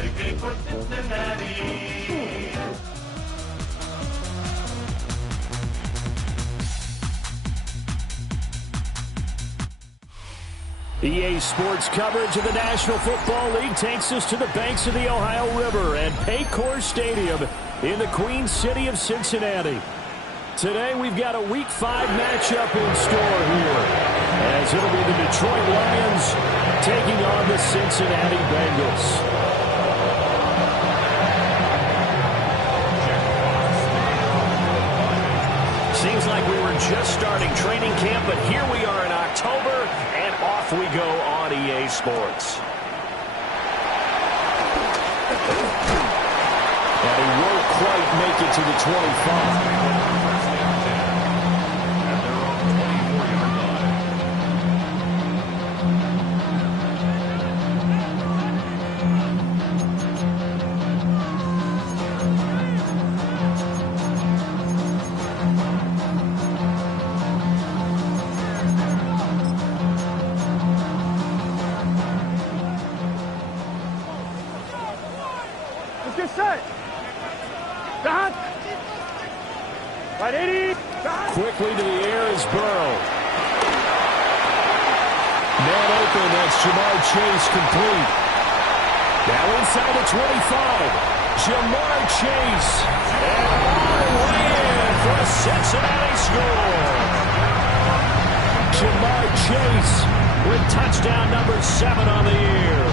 big day for Cincinnati. EA Sports coverage of the National Football League takes us to the banks of the Ohio River and Paycor Stadium in the Queen City of Cincinnati. Today we've got a Week 5 matchup in store here, as it'll be the Detroit Lions taking on the Cincinnati Bengals. Seems like we were just starting training camp, but here we are in October, and off we go on EA Sports. And he won't quite make it to the 25. Quickly to the air is Burrow. Man open, that's Jamar Chase complete. Now inside the 25. Jamar Chase. And all the way in for a Cincinnati score. Jamar Chase with touchdown number 7 on the year.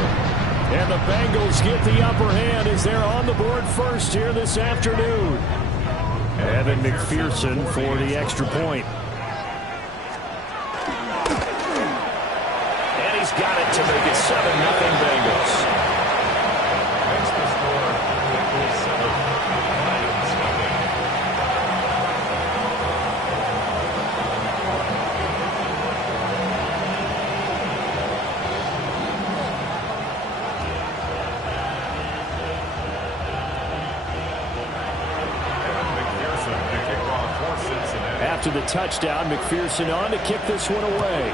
And the Bengals get the upper hand as they're on the board first here this afternoon. Evan McPherson for the extra point. And he's got it to make it 7-0 Bengals. After the touchdown, McPherson on to kick this one away.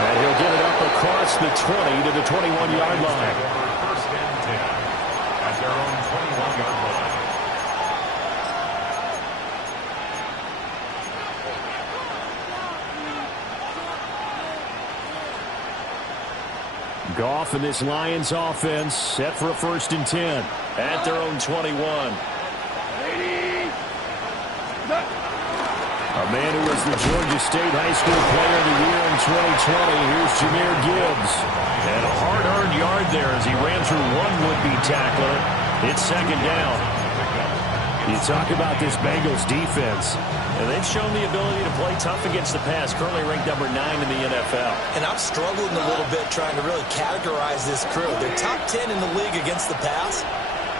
And he'll get it up across the 20 to the 21-yard line. First and 10 at their own 21-yard line. Goff and this Lions offense set for a 1st and 10 at their own 21. A man who was the Georgia State High School Player of the Year in 2020. Here's Jahmyr Gibbs. And a hard-earned yard there as he ran through one would-be tackler. It's 2nd down. You talk about this Bengals defense. And they've shown the ability to play tough against the pass, currently ranked number 9 in the NFL. And I'm struggling a little bit trying to really categorize this crew. They're top 10 in the league against the pass,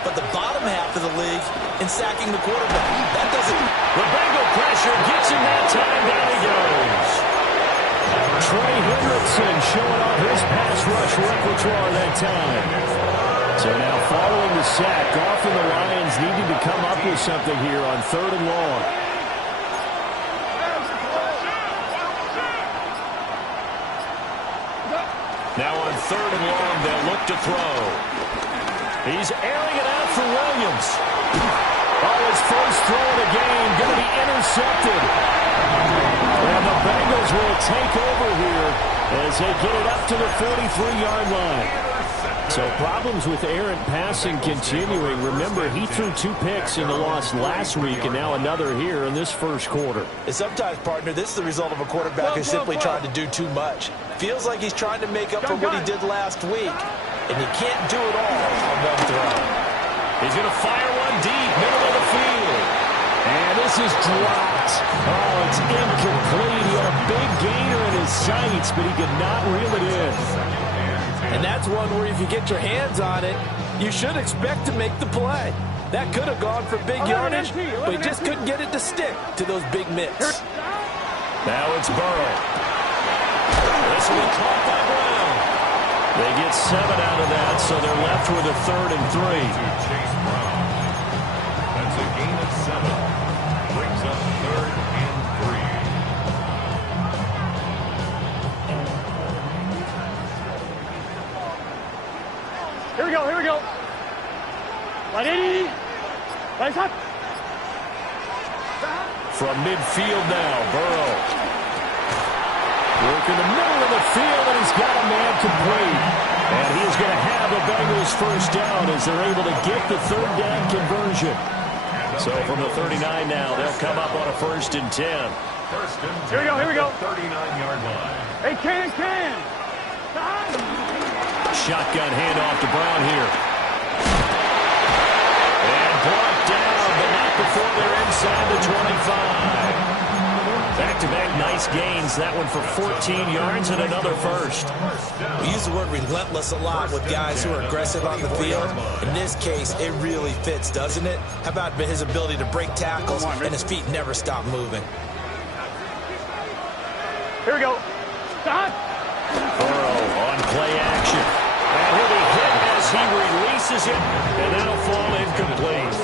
but the bottom half of the league in sacking the quarterback. That doesn't... The Bengal pressure gets him that time. Down he goes. Trey Hendrickson showing off his pass rush repertoire that time. So now following the sack, Goff and the Lions needing to come up with something here on 3rd and long. Now on 3rd and long, they'll look to throw. He's airing it out for Williams. Oh, his first throw of the game going to be intercepted. And the Bengals will take over here as they get it up to the 43-yard line. So problems with errant passing continuing. Remember, he threw 2 picks in the loss last week and now another here in this first quarter. And sometimes, partner, this is the result of a quarterback who's simply trying to do too much. Feels like he's trying to make up for what he did last week, and you can't do it all on one throw. He's going to fire one deep, middle of the field. And this is dropped. Oh, it's incomplete. He had a big gainer in his sights, but he could not reel it in. And that's one where if you get your hands on it, you should expect to make the play. That could have gone for big yardage, but he just couldn't get it to stick to those big mitts. Now it's Burrow. This will be caught by Brown. They get 7 out of that, so they're left with a 3rd and 3. Chase Brown. That's a gain of 7. Brings up 3rd and 3. From midfield now, Burrow. Work in the middle of the field, and he's got a man complete. And he's going to have the Bengals first down as they're able to get the third down conversion. So from the 39 now, they'll come up on a 1st and 10. Here we go. 39-yard line. Hey, can. Shotgun handoff to Brown here. And brought down, but not before they're inside the 25. Back-to-back nice gains. That one for 14 yards and another first. We use the word relentless a lot with guys who are aggressive on the field. In this case, it really fits, doesn't it? How about his ability to break tackles and his feet never stop moving? Here we go. Stop. Burrow on play action. And he'll be hit as he releases it, and that'll fall incomplete.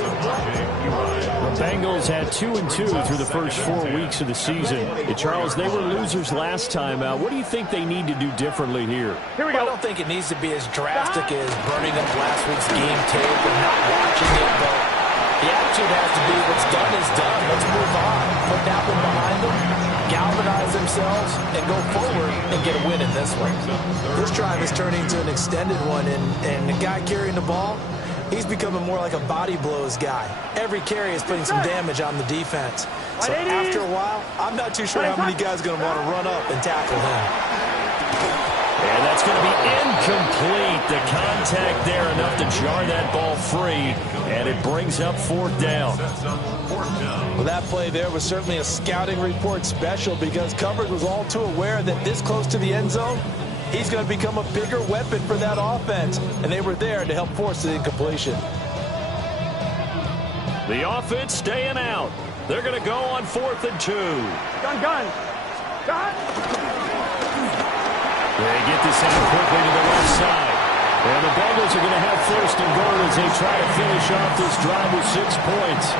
The Bengals had 2-2 through the first 4 weeks of the season. And Charles, they were losers last time out. What do you think they need to do differently here? Here we go. I don't think it needs to be as drastic as burning up last week's game tape and not watching it, but the attitude has to be what's done is done. Let's move on. Put that one behind them, galvanize themselves, and go forward and get a win in this one. This drive is turning into an extended one, and the guy carrying the ball, he's becoming more like a body blows guy. Every carry is putting some damage on the defense. So after a while, I'm not too sure how many guys are going to want to run up and tackle him. And that's going to be incomplete. The contact there enough to jar that ball free, and it brings up 4th down. Well, that play there was certainly a scouting report special because coverage was all too aware that this close to the end zone, he's going to become a bigger weapon for that offense, and they were there to help force the incompletion. The offense staying out. They're going to go on 4th and 2. Gun. They get this out quickly to the left side. And the Bengals are going to have 1st and goal as they try to finish off this drive with 6 points.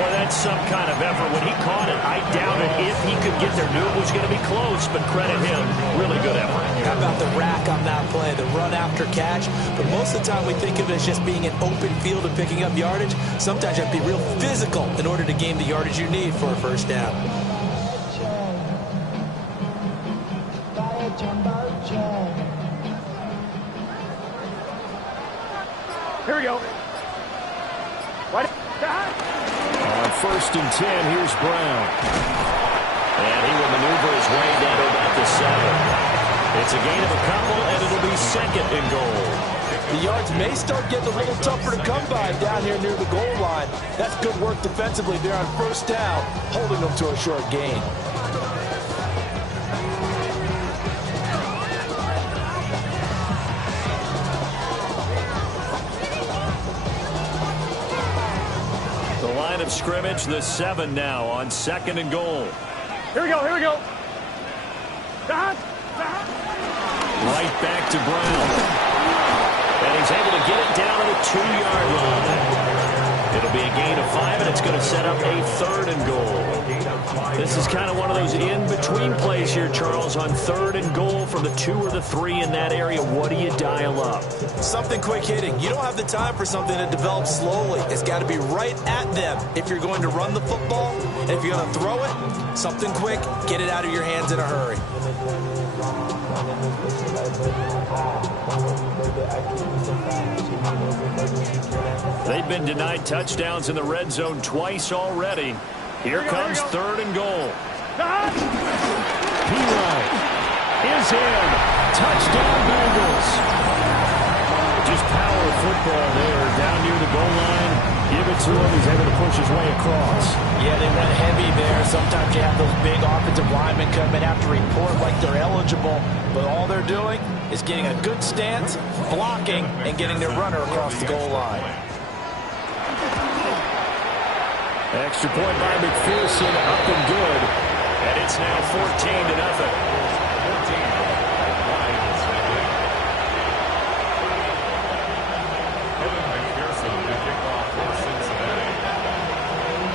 Boy, that's some kind of effort. When he caught it, I doubted if he could get there. Knew it was going to be close, but credit him. Really good effort. How about the rack on that play, the run after catch? But most of the time we think of it as just being an open field and picking up yardage. Sometimes you have to be real physical in order to gain the yardage you need for a first down. Here we go. On 1st and 10, here's Brown. And he will maneuver his way down to about the 7. It's a gain of a couple, and it'll be 2nd and goal. The yards may start getting a little tougher to come by down here near the goal line. That's good work defensively there on 1st down, holding them to a short gain. Line of scrimmage, the 7 now on 2nd and goal. Here we go. Stop. Right back to Brown. And he's able to get it down to the 2-yard line. It'll be a gain of 5, and it's going to set up a 3rd and goal. This is kind of one of those in-between plays here, Charles, on 3rd and goal from the 2 or the 3 in that area. What do you dial up? Something quick hitting. You don't have the time for something that develops slowly. It's got to be right at them if you're going to run the football. And if you're going to throw it, something quick, get it out of your hands in a hurry. They've been denied touchdowns in the red zone twice already. Here comes 3rd and goal. P-Ryan is in. Touchdown Bengals. Just power of football there. Down near the goal line. Give it to him. He's able to push his way across. Yeah, they run heavy there. Sometimes you have those big offensive linemen come in after report like they're eligible. But all they're doing is getting a good stance, blocking, and getting their runner across the goal line. Extra point by McPherson, up and good. And it's now 14-0.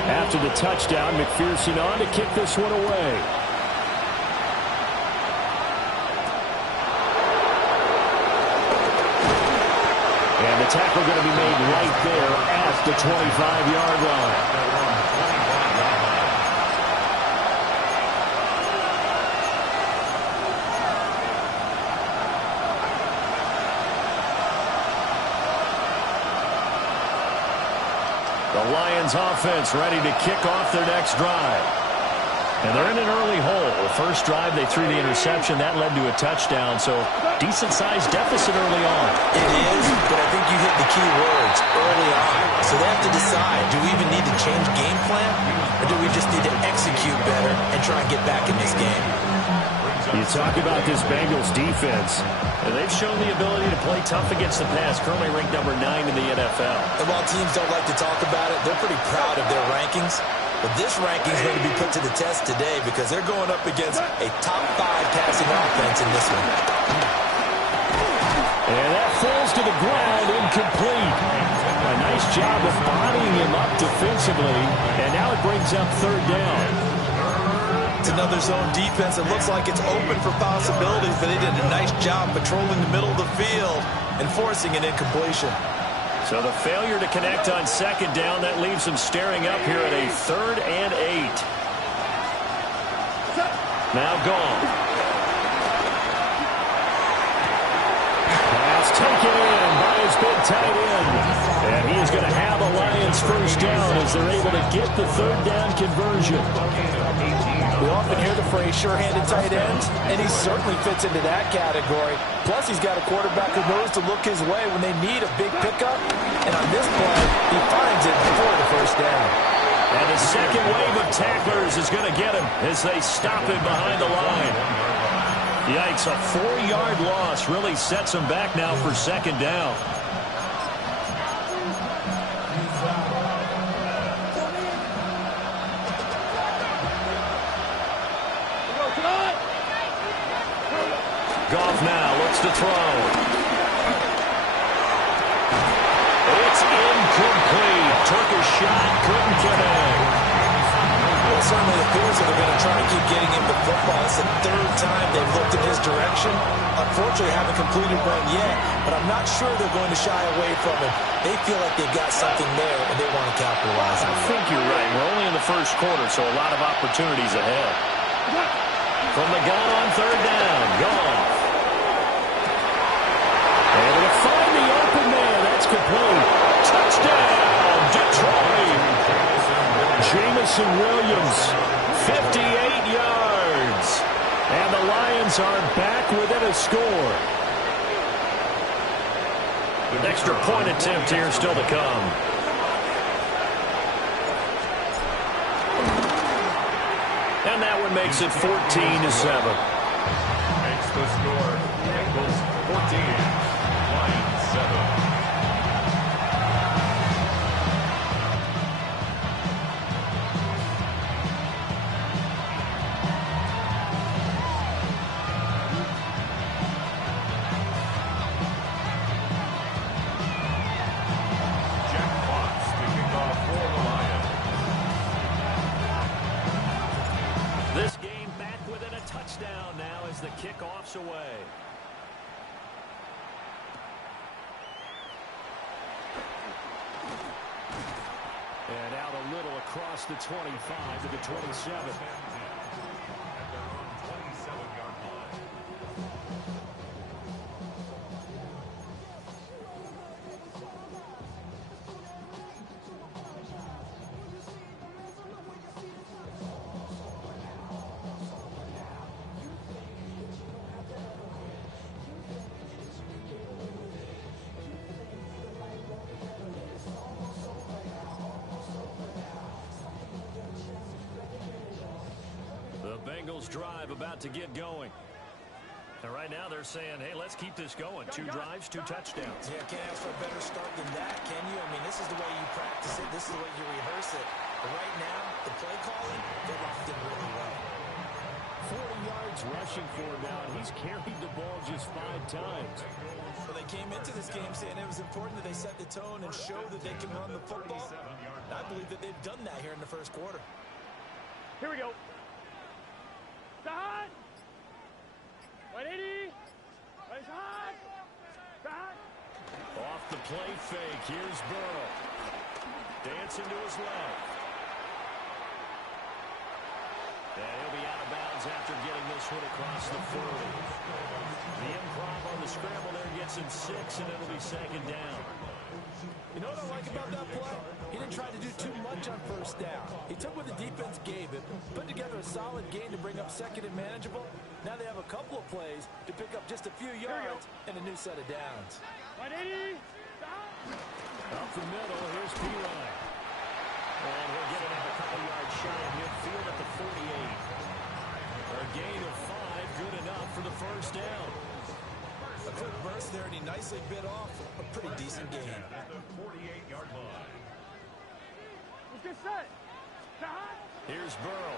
After the touchdown, McPherson on to kick this one away. And the tackle going to be made right there at the 25-yard line. The Lions offense ready to kick off their next drive. And they're in an early hole. The first drive, they threw the interception. That led to a touchdown, so decent-sized deficit early on. It is, but I think you hit the key words, early on. So they have to decide, do we even need to change game plan, or do we just need to execute better and try and get back in this game? You talk about this Bengals defense, and they've shown the ability to play tough against the pass, currently ranked number 9 in the NFL. And while teams don't like to talk about it, they're pretty proud of their rankings. But this ranking is going to be put to the test today because they're going up against a top 5 passing offense in this one. And that falls to the ground, incomplete. A nice job of bodying him up defensively, and now it brings up third down. It's another zone defense. It looks like it's open for possibilities, but they did a nice job patrolling the middle of the field and forcing an incompletion. So the failure to connect on second down, that leaves them staring up here at a 3rd and 8. Now gone. Pass taken in by his big tight end. And he is going to have a Lions first down as they're able to get the third down conversion. We often hear the phrase sure-handed tight ends, and he certainly fits into that category. Plus, he's got a quarterback who knows to look his way when they need a big pickup. And on this play, he finds it for the first down. And the second wave of tacklers is going to get him as they stop him behind the line. Yikes, a 4-yard loss really sets him back now for second down. Goff now looks to throw. It's incomplete. Took a shot, couldn't connect. Well, it certainly appears that they're going to try to keep getting him the football. It's the 3rd time they've looked in his direction. Unfortunately, haven't completed one yet, but I'm not sure they're going to shy away from him. They feel like they've got something there, and they want to capitalize on it. I think you're right. We're only in the first quarter, so a lot of opportunities ahead. From the gun on third down, Goff. Able to find the open man. That's complete. Touchdown, Detroit. Jameson Williams, 58 yards. And the Lions are back within a score. An extra point attempt here still to come. And that one makes it 14-7. Makes the score. Bengals 14, Lions 7. This game back within a touchdown now as the kickoff's away. And out a little across the 25 to the 27. At their own 27-yard line. Bengals drive about to get going. And right now they're saying, hey, let's keep this going. 2 drives, 2 touchdowns. Yeah, can't ask for a better start than that, can you? I mean, this is the way you practice it. This is the way you rehearse it. But right now, the play calling, they're locked in really well. 40 yards rushing for him now, and he's carried the ball just 5 times. Well, they came into this game saying it was important that they set the tone and show that they can run the football. And I believe that they've done that here in the first quarter. Here we go. Start. 180. Right side. Start. Off the play fake. Here's Burrow. Dancing to his left. And he'll be out of bounds after getting this one across the 40. The improv on the scramble there gets him 6, and it'll be second down. You know what I like about that play? He didn't try to do too much on first down. He took what the defense gave him, put together a solid gain to bring up second and manageable. Now they have a couple of plays to pick up just a few yards and a new set of downs. 180. Up the middle, here's Pirine. And he'll get another couple-yard shot at midfield at the 48. For a gain of 5, good enough for the first down. A quick burst there, and he nicely bit off a pretty decent gain. At the 48-yard line. Let's get set. Here's Burrow.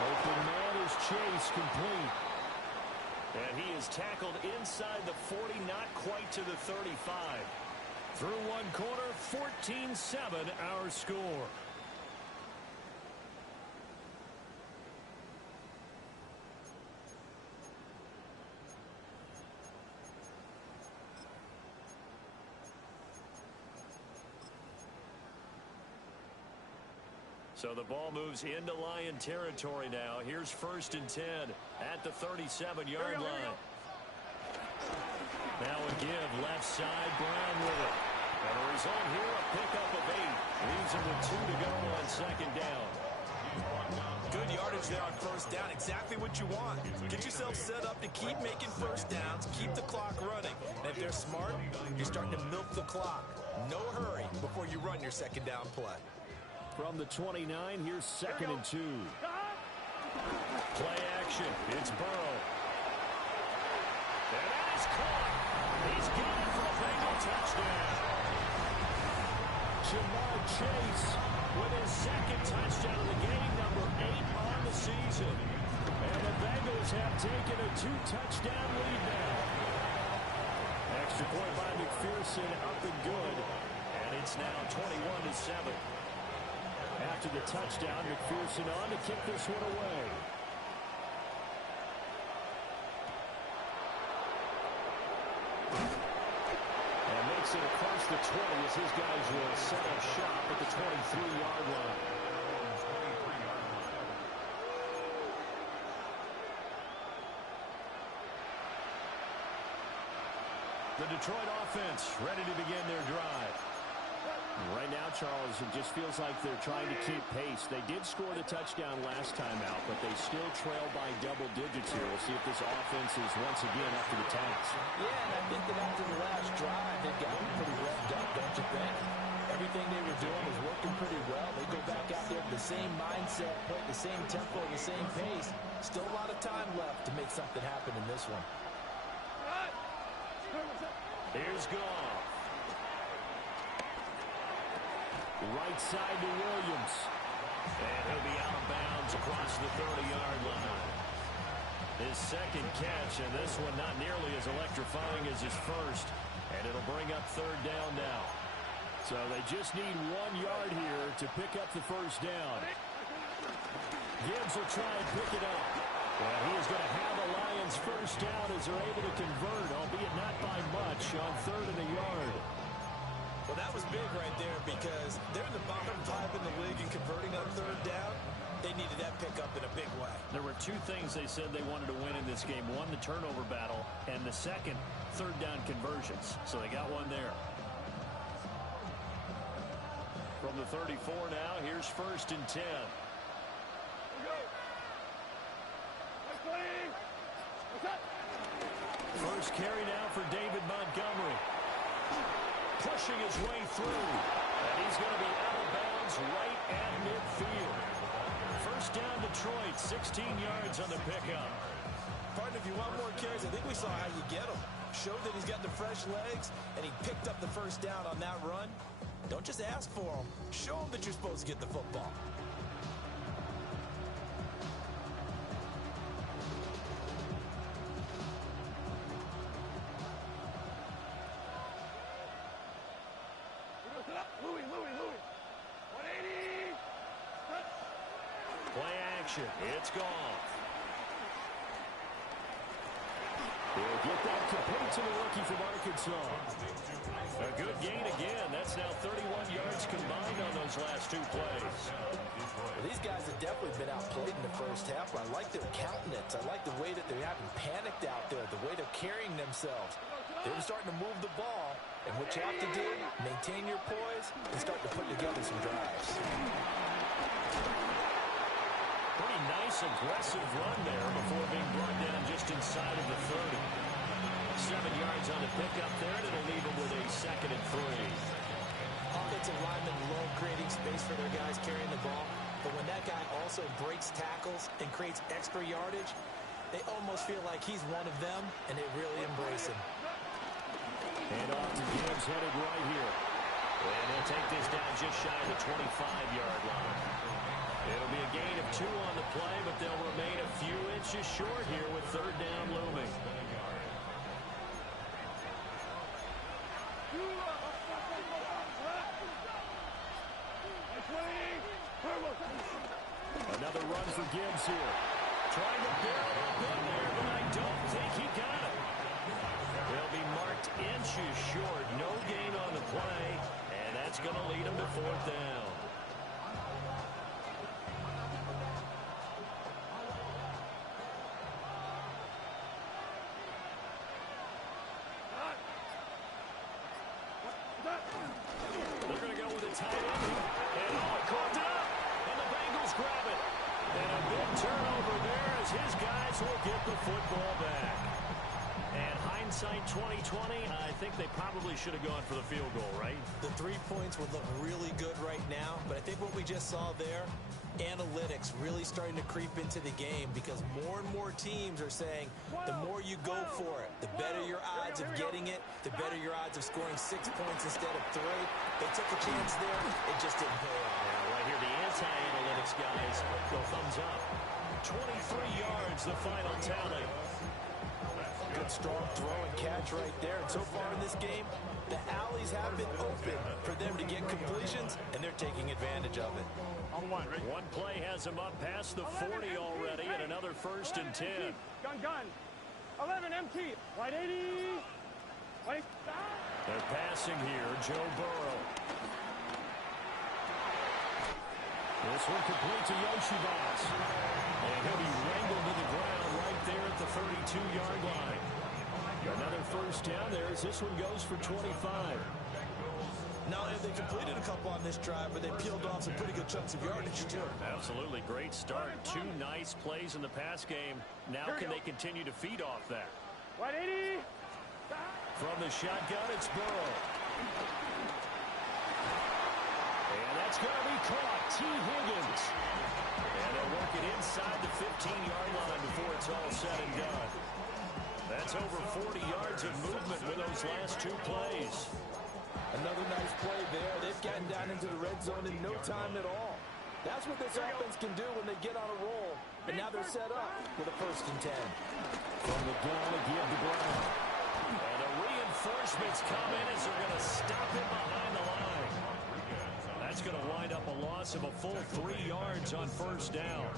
Open man is Chase, complete. And he is tackled inside the 40, not quite to the 35. Through one quarter, 14-7 our score. So the ball moves into Lion territory now. Here's 1st and 10 at the 37-yard line. Now a give, left side, Brown with it. And the result here, a pickup of 8. Leaves him with 2 to go on second down. Good yardage there on first down. Exactly what you want. Get yourself set up to keep making first downs, keep the clock running. And if they're smart, you're starting to milk the clock. No hurry before you run your second down play. From the 29, here's 2nd and 2. Play action. It's Burrow. And that is caught. He's got it for a Bengal touchdown. Jamar Chase with his 2nd touchdown of the game, number 8 on the season. And the Bengals have taken a 2-touchdown lead now. Extra point by McPherson, up and good. And it's now 21-7. After the touchdown, McPherson on to kick this one away. And makes it across the 20 as his guys will set up shop at the 23-yard line. The Detroit offense ready to begin their drive. Right now, Charles, it just feels like they're trying to keep pace. They did score the touchdown last time out, but they still trail by double digits here. We'll see if this offense is once again up to the task. Yeah, and I think that after the last drive, they got pretty revved up, don't you think? Everything they were doing was working pretty well. They go back out there with the same mindset, play the same tempo, and the same pace. Still a lot of time left to make something happen in this one. Here's Goff. Right side to Williams. And he'll be out of bounds across the 30-yard line. His 2nd catch, and this one not nearly as electrifying as his first. And it'll bring up 3rd down now. So they just need 1 yard here to pick up the first down. Gibbs will try and pick it up. Well, he is going to have the Lions first down as they're able to convert, albeit not by much, on 3rd and a yard. Well, that was big right there because they're in the bottom 5 in the league and converting on 3rd down. They needed that pickup in a big way. There were 2 things they said they wanted to win in this game. 1, the turnover battle, and the 2nd, 3rd down conversions. So they got one there. From the 34 now, here's 1st and 10. First carry now for David Montgomery. Pushing his way through. And he's going to be out of bounds right at midfield. First down Detroit, 16 yards on the pickup. Partner, if you want more carries, I think we saw how you get them. Showed that he's got the fresh legs, and he picked up the first down on that run. Don't just ask for them. Show them that you're supposed to get the football. Louis. 180. Play action. It's gone. He'll get that complete to the rookie from Arkansas. A good gain again. That's now 31 yards combined on those last two plays. Well, these guys have definitely been outplayed in the first half, but I like their countenance. I like the way that they're having panicked out there, the way they're carrying themselves. They're starting to move the ball, and what you have to do, maintain your poise and start to put together some drives. Pretty nice, aggressive run there before being brought down just inside of the 30. 7 yards on the pickup there, and it'll leave them with a 2nd and 3. Offensive linemen love creating space for their guys carrying the ball, but when that guy also breaks tackles and creates extra yardage, they almost feel like he's one of them, and they really embrace him. And off to Gibbs, headed right here. And they'll take this down just shy of the 25-yard line. It'll be a gain of 2 on the play, but they'll remain a few inches short here with 3rd down looming. Another run for Gibbs here. Trying to barrel up in there, but I don't think he got it. They'll be marked inches short. No gain on the play, and that's going to lead them to 4th down. They're going to go with a tight end. And he caught it up. And the Bengals grab it. And a big turnover there as his guys will get the football back. And hindsight 2020, I think they probably should have gone for the field goal, right? The 3 points would look really good right now, but I think what we just saw there, analytics really starting to creep into the game because more and more teams are saying the more you go for it, the better your odds of getting it, the better your odds of scoring 6 points instead of 3. They took a chance there. It just didn't pay off. Yeah, right here, the anti-analytics guys go thumbs up. 23 yards, the final tally. Good strong throw and catch right there. And so far in this game, the alleys have been open for them to get completions, and they're taking advantage of it. On one, right? One play has them up past the 40 already, and another 1st and 10. Gun. 11 MT. Right 80. Right. They're passing here, Joe Burrow. This one complete to Yoshibas. And he'll be wrangled to the ground right there at the 32-yard line. Another 1st down there as this one goes for 25. Now, they completed a couple on this drive, but they peeled off some pretty good chunks of yardage, too. Absolutely. Great start. 2 nice plays in the pass game. Now can they continue to feed off that? Right 80. From the shotgun, it's Burrow. And that's going to be caught. T. Higgins. And they'll work it inside the 15-yard line before it's all said and done. That's over 40 yards of movement with those last 2 plays. Another nice play there. They've gotten down into the red zone in no time at all. That's what this offense can do when they get on a roll. And now they're set up with a 1st and 10. From the gun to give to Brown. And the reinforcements come in as they're going to stop him behind the line. That's going to wind up a loss of a full 3 yards on 1st down.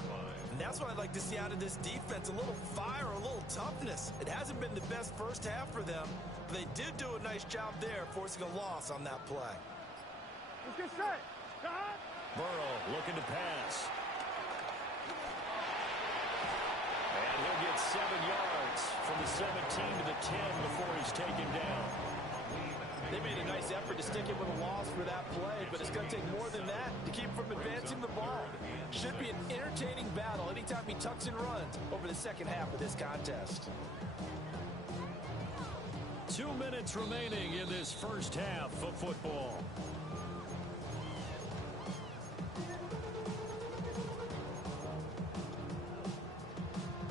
And that's what I'd like to see out of this defense, a little fire, a little toughness. It hasn't been the best first half for them, but they did do a nice job there, forcing a loss on that play. Let's get set. Burrow looking to pass. And he'll get 7 yards from the 17 to the 10 before he's taken down. They made a nice effort to stick him with a loss for that play, but it's going to take more than that to keep him from advancing the ball. Should be an entertaining battle anytime he tucks and runs over the second half of this contest. 2 minutes remaining in this first half of football.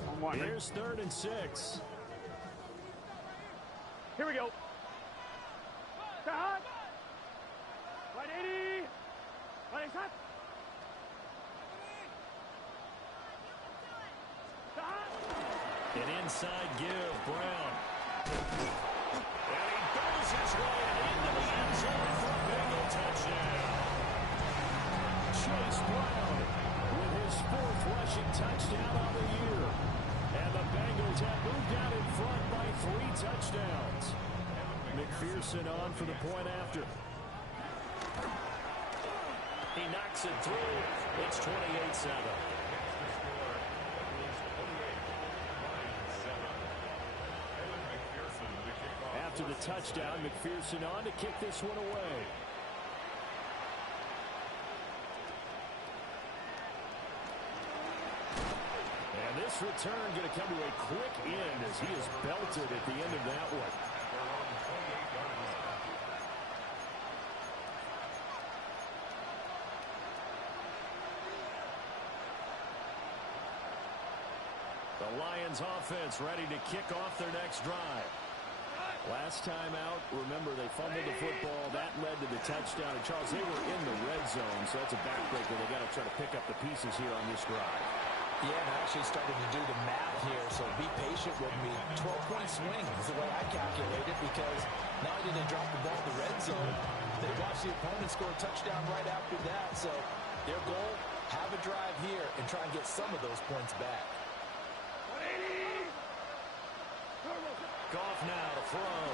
On one, right? Here's 3rd and 6. Here we go. Stop. Right 80. Right shot. Stop. An inside give, Brown. And he goes his way into the end zone for a Bengal touchdown. Chase Brown with his 4th rushing touchdown on the year. And the Bengals have moved out in front by 3 touchdowns. McPherson on for the point after. He knocks it through. It's 28-7. After the touchdown, McPherson on to kick this one away. And this return going to come to a quick end as he is belted at the end of that one. The Lions offense ready to kick off their next drive. Last time out, remember, they fumbled the football. That led to the touchdown. And, Charles, they were in the red zone, so that's a backbreaker. They've got to try to pick up the pieces here on this drive. Yeah, and I actually started to do the math here, so be patient with me. 12-point swing is the way I calculate it, because not only did they drop the ball in the red zone, they watched the opponent score a touchdown right after that. So their goal, have a drive here and try and get some of those points back. Goff now to throw.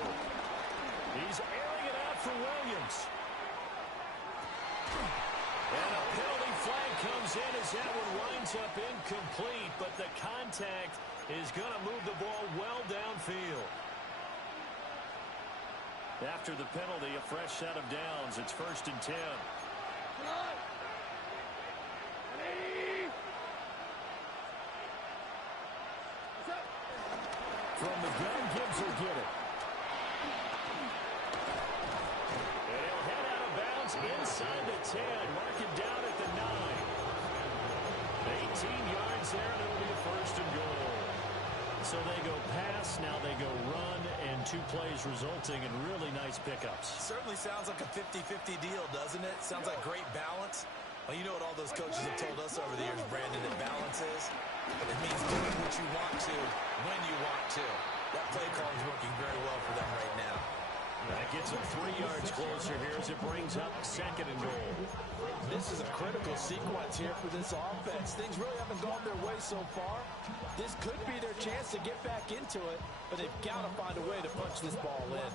He's airing it out for Williams. And a penalty flag comes in as that one winds up incomplete, but the contact is going to move the ball well downfield. After the penalty, a fresh set of downs. It's 1st and 10. From the gun, Gibbs will get it. And he'll head out of bounds inside the 10. Mark it down at the 9. 18 yards there, and it'll be a 1st and goal. So they go pass, now they go run, and 2 plays resulting in really nice pickups. Certainly sounds like a 50-50 deal, doesn't it? Sounds like great balance. Well, you know what all those coaches have told us over the years, Brandon, that balance is? It means doing what you want to, when you want to. That play call is working very well for them right now. That gets them 3 yards closer here as it brings up 2nd and goal. This is a critical sequence here for this offense. Things really haven't gone their way so far. This could be their chance to get back into it, but they've got to find a way to punch this ball in.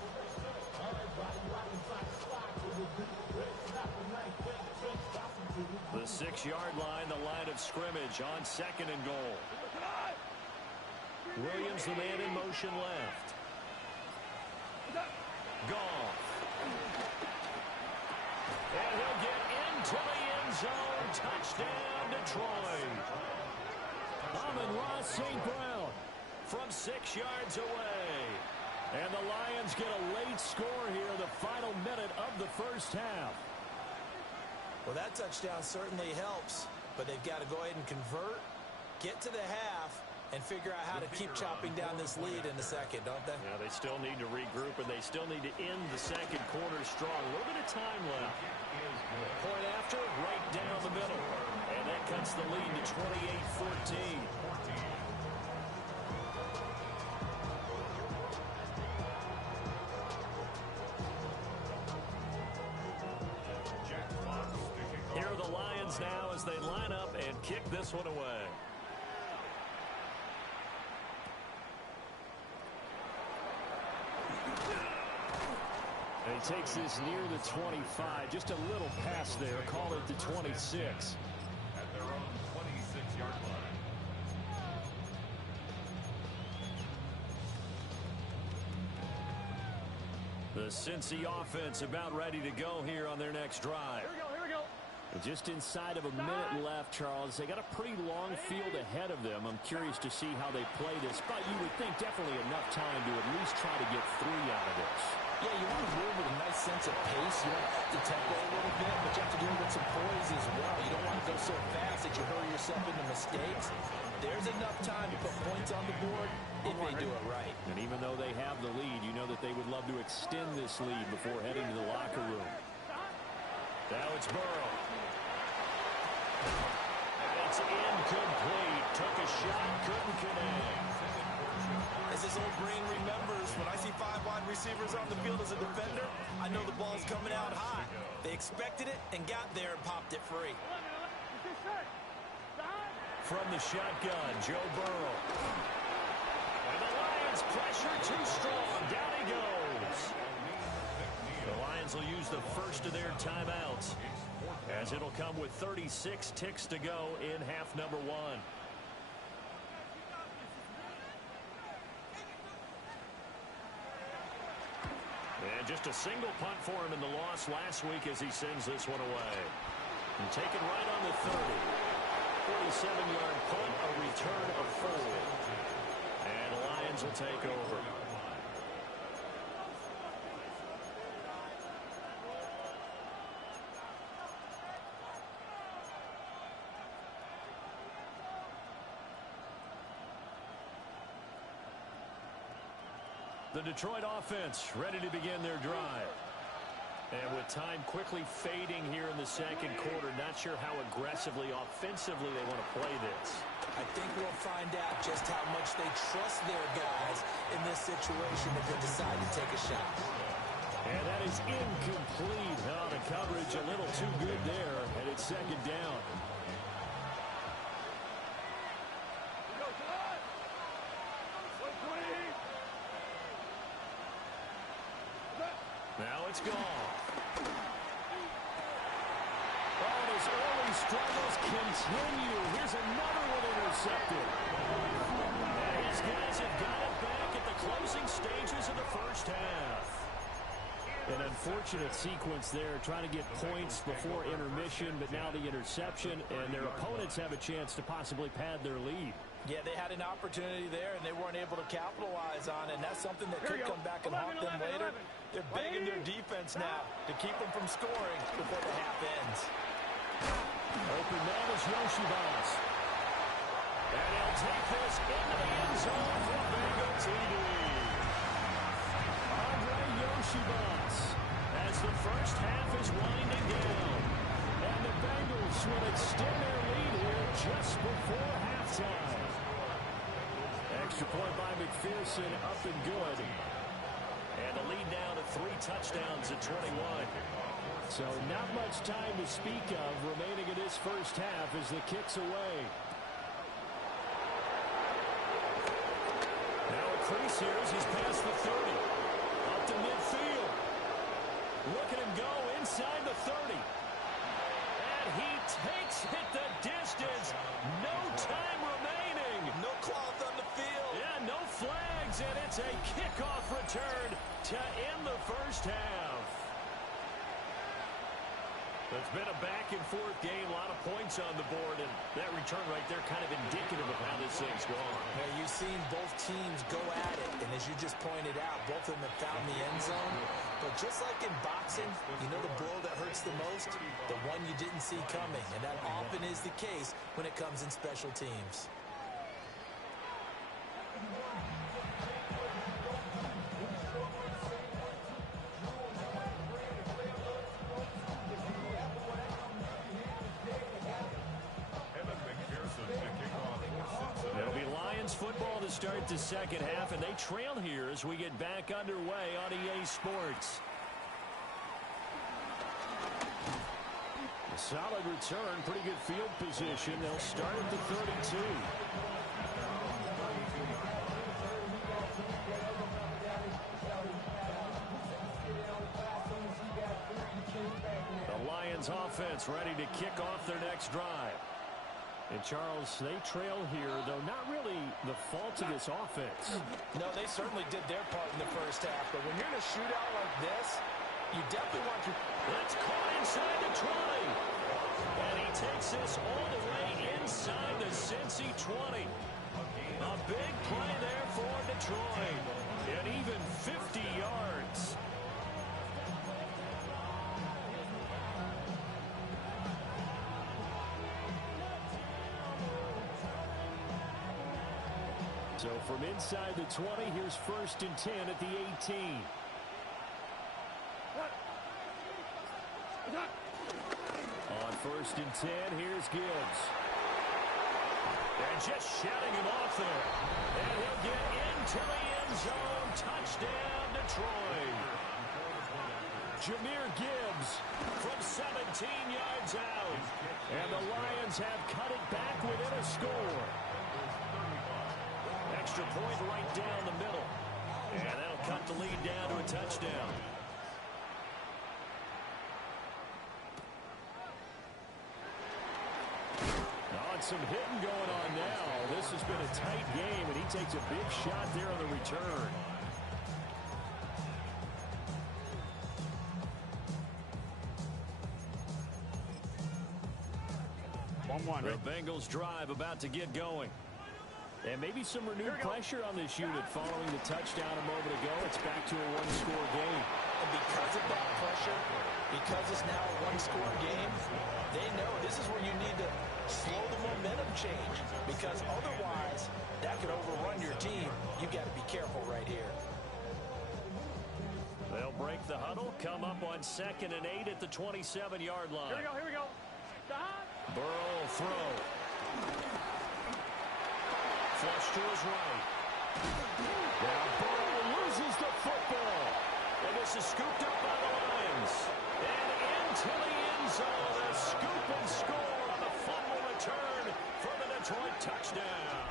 The 6-yard line, the line of scrimmage on 2nd and goal. Williams, the man in motion left. Goff. And he'll get into the end zone. Touchdown, Detroit. Amon-Ra St. Brown from 6 yards away. And the Lions get a late score here, the final minute of the first half. Well, that touchdown certainly helps, but they've got to go ahead and convert, get to the half, and figure out how to keep chopping down this lead in the second, don't they? Yeah, they still need to regroup, and they still need to end the second quarter strong. A little bit of time left. Point after, right down the middle. And that cuts the lead to 28-14. Here are the Lions now as they line up and kick this one away. And he takes this near the 25. Just a little pass there. Call it the 26. At their own 26-yard line. The Cincy offense about ready to go here on their next drive. Here we go. Just inside of a minute left, Charles. They got a pretty long field ahead of them. I'm curious to see how they play this, but you would think definitely enough time to at least try to get 3 out of this. Yeah, you want to move with a nice sense of pace. You want the tempo a little bit, but you have to do it with some poise as well. You don't want to go so fast that you hurry yourself into mistakes. There's enough time to put points on the board if they do it right. And even though they have the lead, you know that they would love to extend this lead before heading to the locker room. Now it's Burrow. And it's incomplete. Took a shot, couldn't connect. As this old brain remembers, when I see 5 wide receivers on the field as a defender, I know the ball's coming out high. They expected it and got there and popped it free. From the shotgun, Joe Burrow. And the Lions Has pressure too strong. Down he goes. The Lions will use the first of their timeouts, as it'll come with 36 ticks to go in half number one. And just a single punt for him in the loss last week as he sends this one away. And take it right on the 30. 47-yard punt, a return of 4. And the Lions will take over. The Detroit offense ready to begin their drive. And with time quickly fading here in the second quarter, not sure how aggressively, offensively they want to play this. I think we'll find out just how much they trust their guys in this situation if they decide to take a shot. And that is incomplete. Oh, the coverage a little too good there, and it's second down. Now it's gone. Oh, and his early struggles continue. Here's another one intercepted. And his guys have got it back at the closing stages of the first half. An unfortunate sequence there, trying to get points before intermission, but now the interception, and their opponents have a chance to possibly pad their lead. Yeah, they had an opportunity there, and they weren't able to capitalize on it, and that's something that could come back and haunt them later. They're begging their defense now to keep them from scoring before the half ends. Open man is Yoshibas. And he'll take this into the end zone for Bengal TD. Andre Yoshibas as the first half is winding down. And the Bengals will extend their lead here just before halftime. Extra point by McPherson, up and good. And the lead now to 3 touchdowns at 21. So not much time to speak of remaining in this first half as the kick's away. Now a crease here as he's past the 30. Up to midfield. Look at him go inside the 30. And he takes it the distance. No time remaining. No cloth on the field. Yeah, no flags, and it's a kickoff return to end the first half. It's been a back-and-forth game, a lot of points on the board, and that return right there kind of indicative of how this thing's gone. Now, you've seen both teams go at it, and as you just pointed out, both of them have found the end zone. But just like in boxing, you know the blow that hurts the most? The one you didn't see coming, and that often is the case when it comes in special teams. It'll be Lions football to start the second half, and they trail here as we get back underway on EA Sports. A solid return, pretty good field position. They'll start at the 32. The Lions offense ready to kick off their next drive. And, Charles, they trail here, though not really the fault of this offense. No, they certainly did their part in the first half. But when you're in a shootout like this, you definitely want your... That's caught inside the 20. And he takes this all the way inside the Cincy 20. A big play there for Detroit. And even 50 yards. So from inside the 20, here's 1st and 10 at the 18. On 1st and 10, here's Gibbs. And just shutting him off there. And he'll get into the end zone. Touchdown, Detroit. Jahmyr Gibbs from 17 yards out. And the Lions have cut it back within a score. extra point right down the middle. And that'll cut the lead down to a touchdown. Oh, and some hitting going on now. This has been a tight game, and he takes a big shot there on the return. 1-1. The Bengals drive about to get going. And maybe some renewed pressure on this unit following the touchdown a moment ago. It's back to a one-score game. And because of that pressure, because it's now a one-score game, they know this is where you need to slow the momentum change. Because otherwise, that could overrun your team. You got to be careful right here. They'll break the huddle, come up on 2nd and 8 at the 27-yard line. Here we go. Burrow will throw. Flush to his right. Now Burrow loses the football. And this is scooped up by the Lions. And into the end zone. A scoop and score on the fumble return for the Detroit touchdown.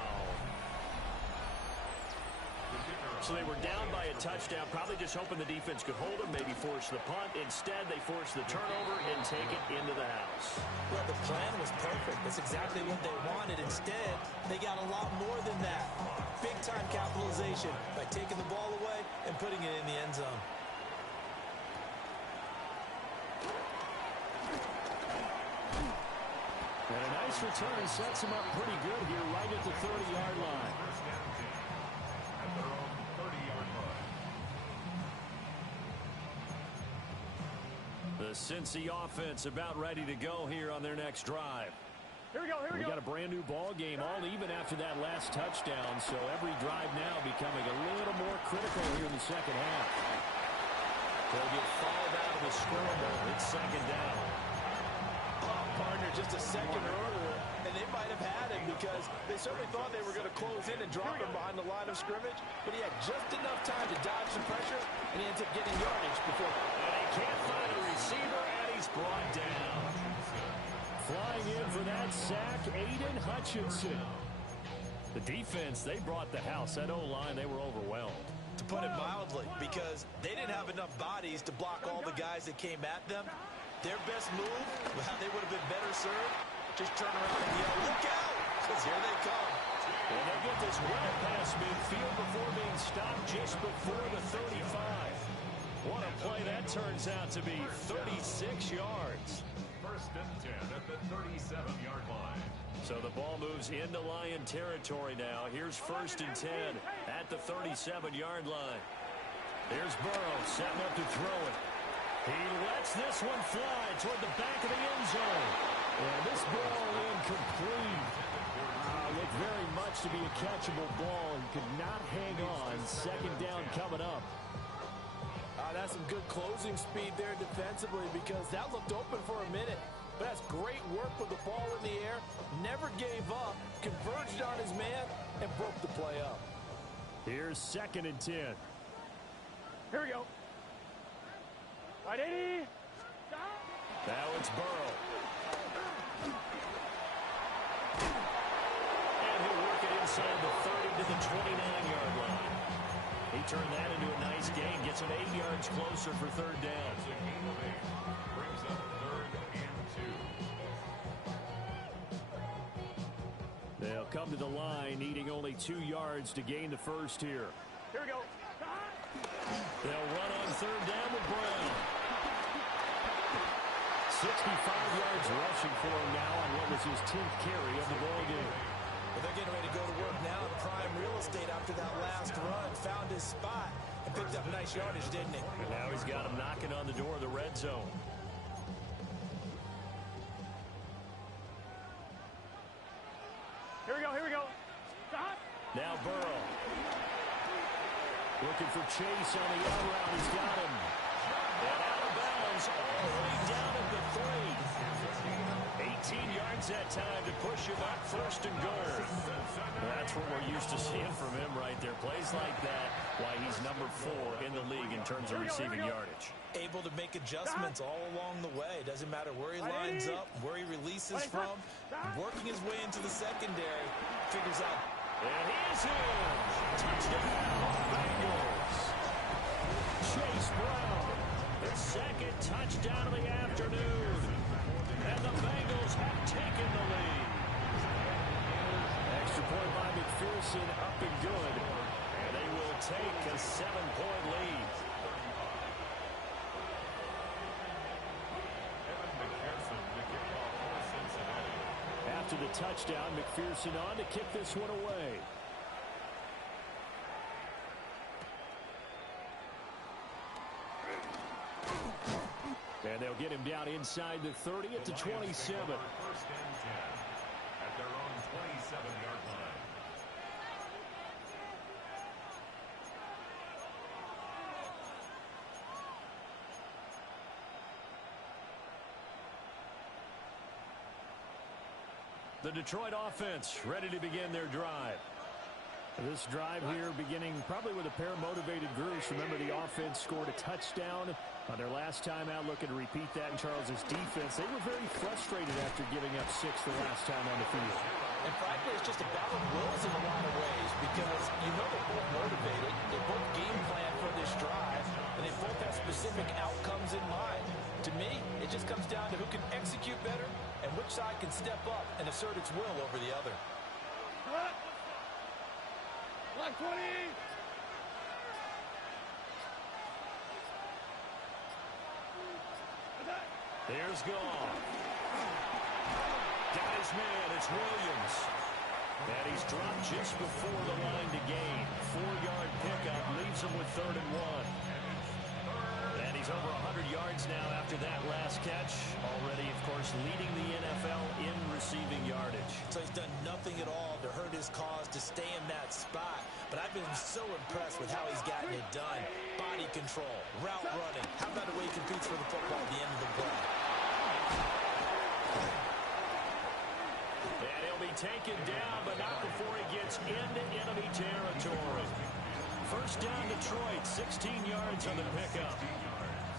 So they were down by a touchdown, probably just hoping the defense could hold them, maybe force the punt. Instead, they forced the turnover and take it into the house. Well, the plan was perfect. That's exactly what they wanted. Instead, they got a lot more than that. Big-time capitalization by taking the ball away and putting it in the end zone. And a nice return sets him up pretty good here right at the 30-yard line. The Cincy offense about ready to go here on their next drive. Here we go. We got a brand new ball game, all even after that last touchdown, so every drive now becoming a little more critical here in the second half. They'll get fouled out of the scramble. It's 2nd down. Oh, partner, just a second earlier, and they might have had him because they certainly thought they were going to close in and drop him behind the line of scrimmage, but he had just enough time to dodge some pressure, and he ends up getting yardage before. And he can't find a receiver, and he's brought down. Flying in for that sack, Aiden Hutchinson. The defense, they brought the house. That O-line, they were overwhelmed. To put it mildly, because they didn't have enough bodies to block all the guys that came at them. Their best move, well, they would have been better served. Just turn around and yell, look out, because here they come. And they'll get this well past midfield before being stopped just before the 35. What a play that turns out to be, 36 yards. 1st and 10 at the 37-yard line. So the ball moves into Lion territory now. Here's 1st and 10 at the 37-yard line. There's Burrow setting up to throw it. He lets this one fly toward the back of the end zone. And this ball incomplete. Looked very much to be a catchable ball and could not hang on. 2nd down coming up. That's some good closing speed there defensively because that looked open for a minute. But that's great work with the ball in the air. Never gave up, converged on his man, and broke the play up. Here's 2nd and 10. Here we go. Right, 80. Now it's Burrow. And he'll work it inside the 30 to the 29-yard line. He turned that into a nice gain. Gets him 8 yards closer for 3rd down. It's a gain of 8. Brings up 3rd and 2. They'll come to the line, needing only 2 yards to gain the first here. Here we go. They'll run on 3rd down with Brown. 65 yards rushing for him now on what was his 10th carry of the ball game. Well, they're getting ready to go to work now in prime real estate after that last run. Found his spot and picked up nice yardage, didn't he? And now he's got him knocking on the door of the red zone. Here we go. Stop. Now Burrow. Looking for Chase on the out route. He's got him. And out of bounds all the way down at the 3. 18 yards that time to push him up 1st and goal. That's what we're used to seeing from him right there. Plays like that, why he's number 4 in the league in terms of receiving yardage. Able to make adjustments all along the way. Doesn't matter where he lines up, where he releases from. Working his way into the secondary. Figures out And he is in. Touchdown, Bengals. Chase Brown, the second touchdown of the afternoon. And the Bengals have taken the lead. Extra point by McPherson, up and good. And they will take a 7-point lead. After the touchdown, McPherson on to kick this one away. And they'll get him down inside the 30 at the 27. First and 10 at their own 27-yard line. The Detroit offense ready to begin their drive. This drive here beginning probably with a pair of motivated groups. Remember, the offense scored a touchdown on their last time out. Looking to repeat that in Charles's defense. They were very frustrated after giving up 6 the last time on the field. And frankly, it's just a battle of wills in a lot of ways because you know they're both motivated. They both game plan for this drive, and they both have specific outcomes in mind. To me, it just comes down to who can execute better and which side can step up and assert its will over the other. Block 20. Here's Goff. Got his man. It's Williams. And he's dropped just before the line to gain. 4-yard pickup leaves him with 3rd and 1. And he's over 100 yards now after that last catch. Already, of course, leading the NFL in receiving yardage. So he's done nothing at all to hurt his cause to stay in that spot. But I've been so impressed with how he's gotten it done. Body control, route running. How about the way he competes for the football at the end of the play? And he'll be taken down, but not before he gets into enemy territory. First down, Detroit, 16 yards on the pickup.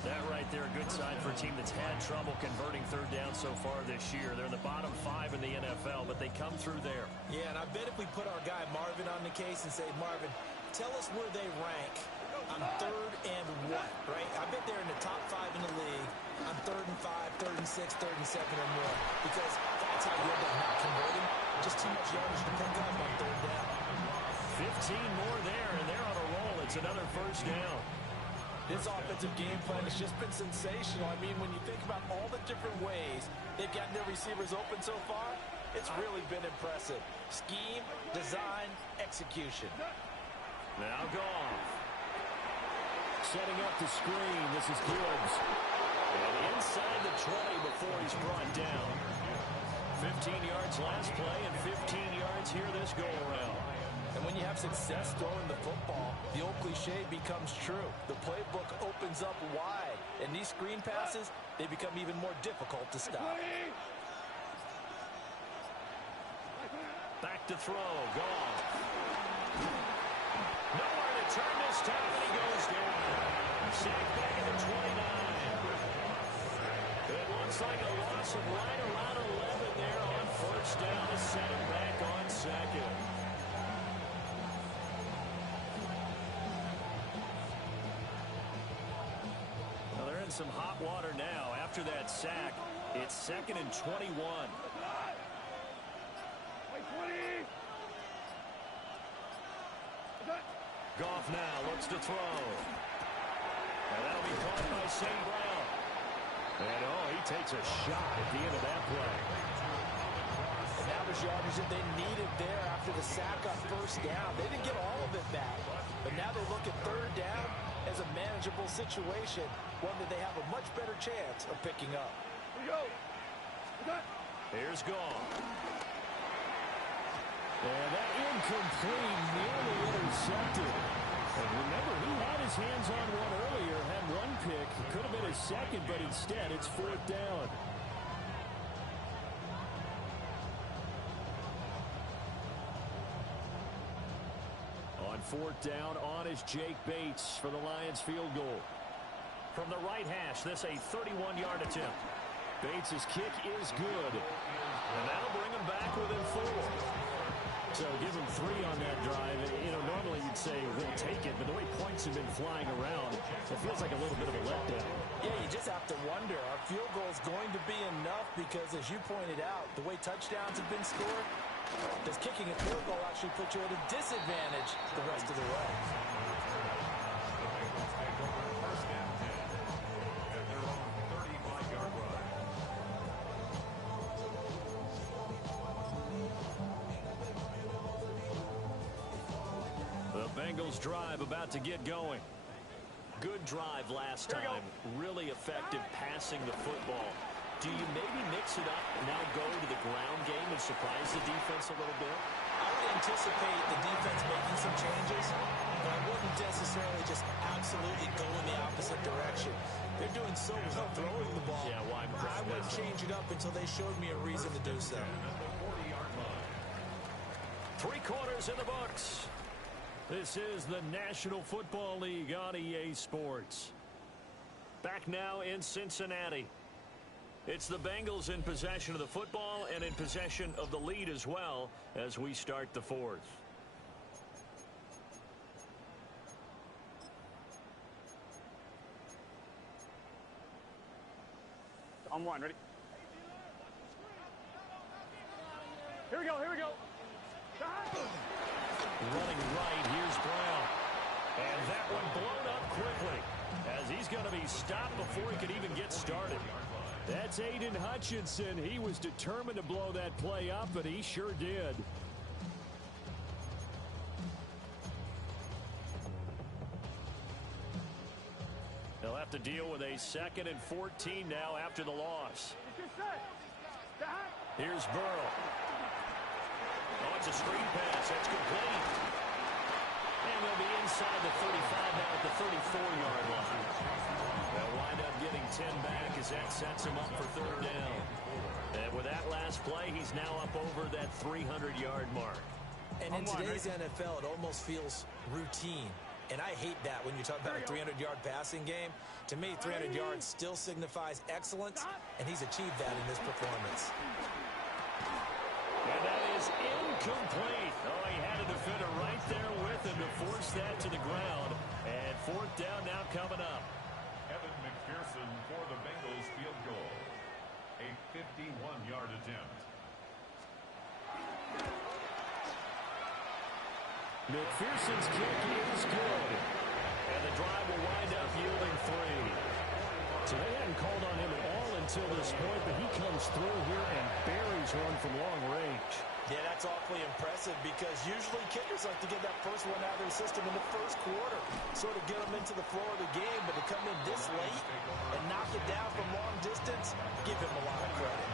That right there, a good sign for a team that's had trouble converting 3rd down so far this year. They're in the bottom 5 in the NFL, but they come through there. Yeah, and I bet if we put our guy Marvin on the case and say, Marvin, tell us where they rank on 3rd and what, right? I bet they're in the top 5 in the league on 3rd and 5, 3rd and 6, 3rd and 7 or more, because that's how you end up not converting. Just too much yardage to pick up on 3rd down. 15 more there, and they're on a roll. It's another first down. This offensive game plan has just been sensational. I mean, when you think about all the different ways they've gotten their receivers open so far, it's really been impressive. Scheme, design, execution. Now Goff. Setting up the screen. This is Gibbs. And inside the 20 before he's brought down. 15 yards last play and 15 yards here this go-around. And when you have success throwing the football, the old cliche becomes true. The playbook opens up wide. And these screen passes, they become even more difficult to stop. Back to throw. Goff. Nowhere to turn this time, and he goes down. Sacked back at the 29. It looks like a loss of right around 11 there on first down to set him back on 2nd. Some hot water now after that sack. It's 2nd and 21. Goff now looks to throw. And that'll be caught by St. Brown. And he takes a shot at the end of that play. And that was yardage that they needed there after the sack on first down. They didn't get all of it back. But now they look at 3rd down as a manageable situation, one that they have a much better chance of picking up. Here we go. Here's Goff. And that incomplete, nearly intercepted. And remember, he had his hands on one earlier, had one pick. It could have been his second, but instead it's 4th down. On 4th down, on is Jake Bates for the Lions field goal. From the right hash, this a 31-yard attempt. Bates' kick is good. And that'll bring him back within 4. So give them 3 on that drive. You know, normally you'd say we'll take it, but the way points have been flying around, it feels like a little bit of a letdown. Yeah, you just have to wonder, are field goals going to be enough? Because as you pointed out, the way touchdowns have been scored, does kicking a field goal actually put you at a disadvantage the rest of the way? First and 10 at their own 35-yard line. The Bengals drive about to get going. Good drive last time. Really effective passing the football. Do you maybe mix it up and now go to the ground game and surprise the defense a little bit? I would anticipate the defense making some changes, but I wouldn't necessarily just absolutely go in the opposite direction. They're doing so well throwing the ball. Yeah, why? I wouldn't change it up until they showed me a reason to do so. At the 40-yard line. 3 quarters in the books. This is the National Football League on EA Sports. Back now in Cincinnati. It's the Bengals in possession of the football and in possession of the lead as well as we start the 4th. On 1, ready? Here we go, here we go. Running right, here's Brown. And that one blown up quickly as he's going to be stopped before he could even get started. That's Aiden Hutchinson. He was determined to blow that play up, but he sure did. They'll have to deal with a 2nd and 14 now after the loss. Here's Burrow. Oh, it's a screen pass. That's complete. And they'll be inside the 35 now at the 34-yard line. They'll wind up getting 10 back as that sets him up for 3rd down. And with that last play, he's now up over that 300-yard mark. And in today's NFL, it almost feels routine. And I hate that when you talk about a 300-yard passing game. To me, 300 yards still signifies excellence, and he's achieved that in this performance. And that is incomplete. Oh, he had a defender right there with him to force that to the ground. And 4th down now coming up. Evan McPherson for the Bengals field goal. A 51-yard attempt. McPherson's kick is good. And the drive will wind up yielding 3. So they hadn't called on him at all until this point, but he comes through here and buries one from long range. Yeah, that's awfully impressive because usually kickers like to get that first one out of their system in the first quarter, sort of get them into the flow of the game, but to come in this late and knock it down from long distance, give him a lot of credit.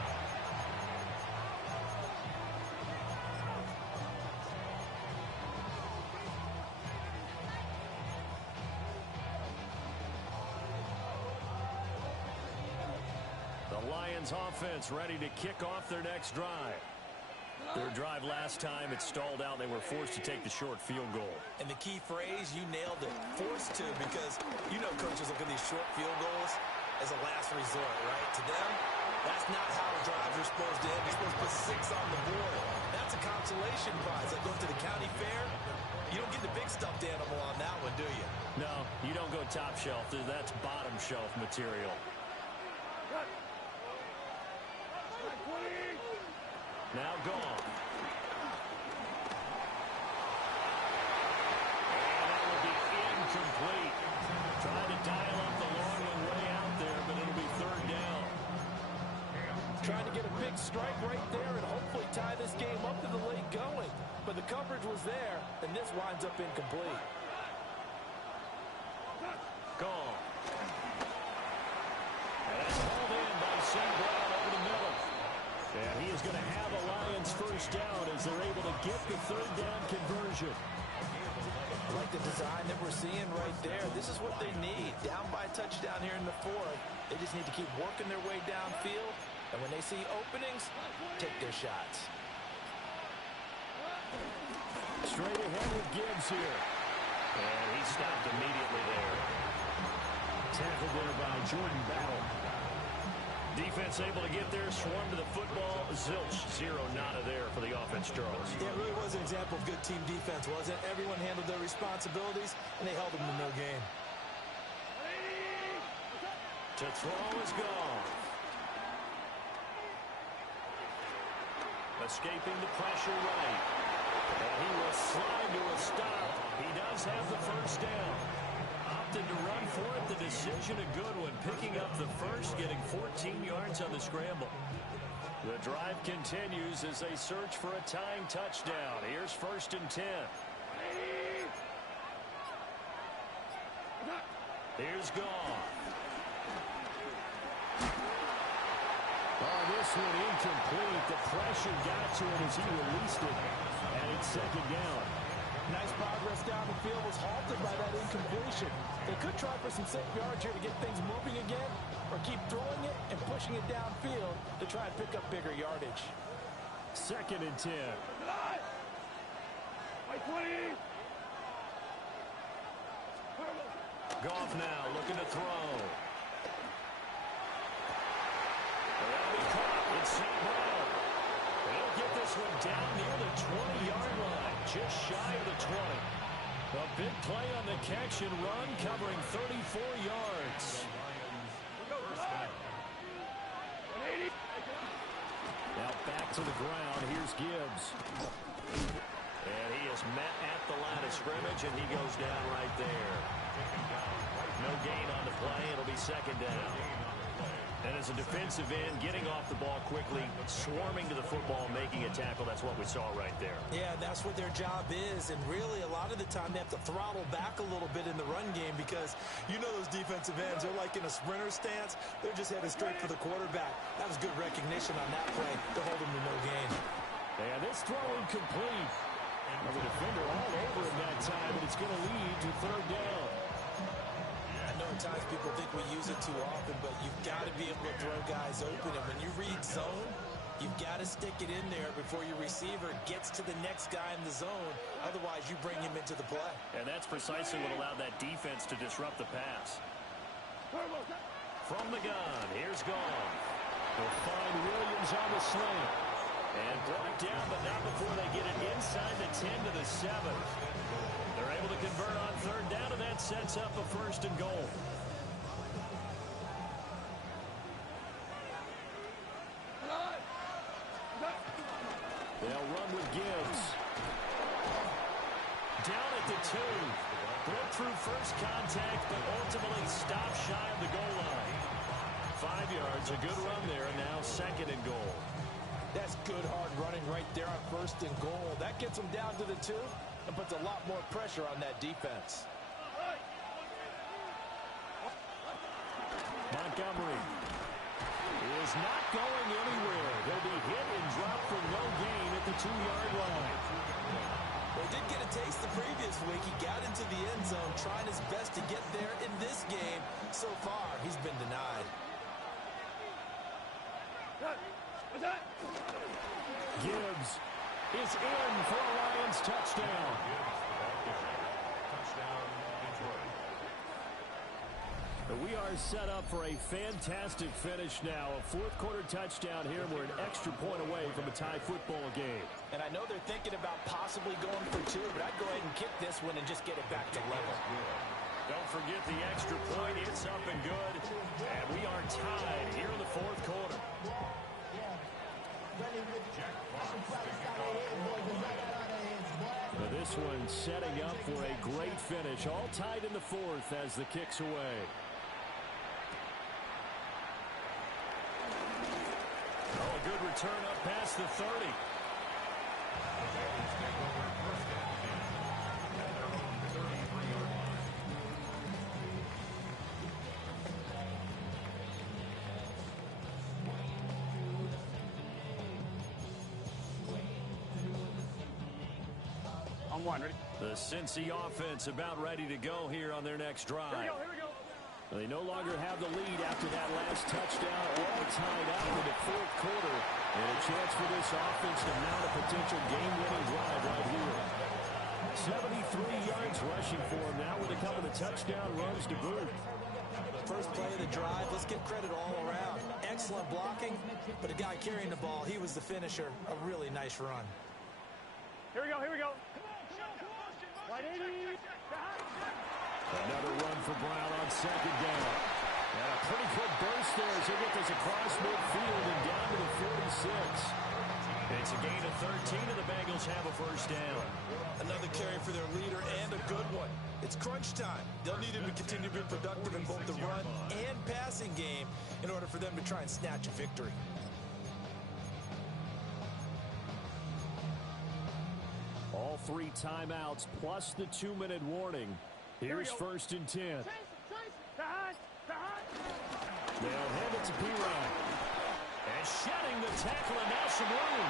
The Lions offense ready to kick off their next drive. Their drive last time, it stalled out. They were forced to take the short field goal. And the key phrase, you nailed it, forced to, because you know coaches look at these short field goals as a last resort, right? To them, that's not how drives are supposed to end. You're supposed to put 6 on the board. That's a consolation prize. Like going to the county fair, you don't get the big stuffed animal on that one, do you? No, you don't go top shelf. That's bottom shelf material. Now gone. And that will be incomplete. Trying to dial up the long one way out there, but it'll be 3rd down. Trying to get a big strike right there and hopefully tie this game up to the late going. But the coverage was there, and this winds up incomplete. Gone. And that's hauled in by St. Brown over the middle. And he is going to have a Lions first down as they're able to get the 3rd down conversion. I like the design that we're seeing right there. This is what they need. Down by a touchdown here in the 4th. They just need to keep working their way downfield. And when they see openings, take their shots. Straight ahead with Gibbs here. And he stopped immediately there. Tackled there by Jordan Battle. Defense able to get there, swarm to the football. Zilch, zero, nada there for the offense, Charles. Yeah, it really was an example of good team defense, wasn't it? Everyone handled their responsibilities, and they held them to no gain. To throw is gone. Escaping the pressure right. And he will slide to a stop. He does have the first down. Opted to run for it. The decision a good one. Picking up the first, getting 14 yards on the scramble. The drive continues as they search for a tying touchdown. Here's 1st and 10. Here's Goff. Oh, this one incomplete. The pressure got to him as he released it. And it's 2nd down. Nice progress down the field was halted by that incompletion. They could try for some safe yards here to get things moving again, or keep throwing it and pushing it downfield to try and pick up bigger yardage. 2nd and 10. Goff now looking to throw. That'll be caught. It's St. Brown. They'll get this one down near the 20-yard line, just shy of the 20. A big play on the catch and run, covering 34 yards. Now back to the ground. Here's Gibbs. And he is met at the line of scrimmage, and he goes down right there. No gain on the play. It'll be 2nd down. And as a defensive end, getting off the ball quickly, swarming to the football, making a tackle. That's what we saw right there. Yeah, that's what their job is. And really, a lot of the time, they have to throttle back a little bit in the run game because you know those defensive ends, they're like in a sprinter stance. They're just headed straight for the quarterback. That was good recognition on that play to hold them to no gain. And this throw incomplete. And the defender all over him that time, and it's going to lead to 3rd down. I know at times people think we use it too often, but you've got to be able to throw guys open. And when you read zone, you've got to stick it in there before your receiver gets to the next guy in the zone. Otherwise, you bring him into the play. And that's precisely what allowed that defense to disrupt the pass. From the gun, here's Goff. They'll find Williams on the slant. And brought down, but not before they get it inside the 10 to the 7. They're able to convert on 3rd down, and that sets up a 1st and goal. They'll run with Gibbs. Down at the 2. Broke through first contact, but ultimately stopped shy of the goal line. 5 yards, a good run there, and now 2nd and goal. That's good hard running right there on 1st and goal. That gets them down to the 2 and puts a lot more pressure on that defense. Montgomery is not going anywhere. He'll be hit and dropped for no gain at the 2-yard line. Well, he did get a taste the previous week. He got into the end zone, trying his best to get there in this game. So far, he's been denied. Gibbs is in for a Lions touchdown. We are set up for a fantastic finish now. A 4th-quarter touchdown here. We're an extra point away from a tie football game. And I know they're thinking about possibly going for 2, but I'd go ahead and kick this one and just get it back to level. Don't forget the extra point. It's up and good. And we are tied here in the 4th quarter. This one setting up for a great finish. All tied in the 4th as the kick's away. Oh, a good return up past the 30. On 1, ready? The Cincy offense about ready to go here on their next drive. Here we go. They no longer have the lead after that last touchdown, all tied up in the 4th quarter. And a chance for this offense to mount a potential game-winning drive right here. 73 yards rushing for him now with a couple of touchdown runs to boot. first play of the drive. Let's give credit all around. Excellent blocking, but the guy carrying the ball, he was the finisher. A really nice run. Here we go, here we go. Another run for Brown on second down. And a pretty quick burst there as he gets this across midfield and down to the 46. It's a gain of 13, and the Bengals have a first down. Another carry for their leader, and a good one. It's crunch time. They'll need him to continue to be productive in both the run and passing game in order for them to try and snatch a victory. All 3 timeouts plus the 2-minute warning. Here's first and 10. They'll hand it to P-Ryan. And shedding the tackle, and now some room.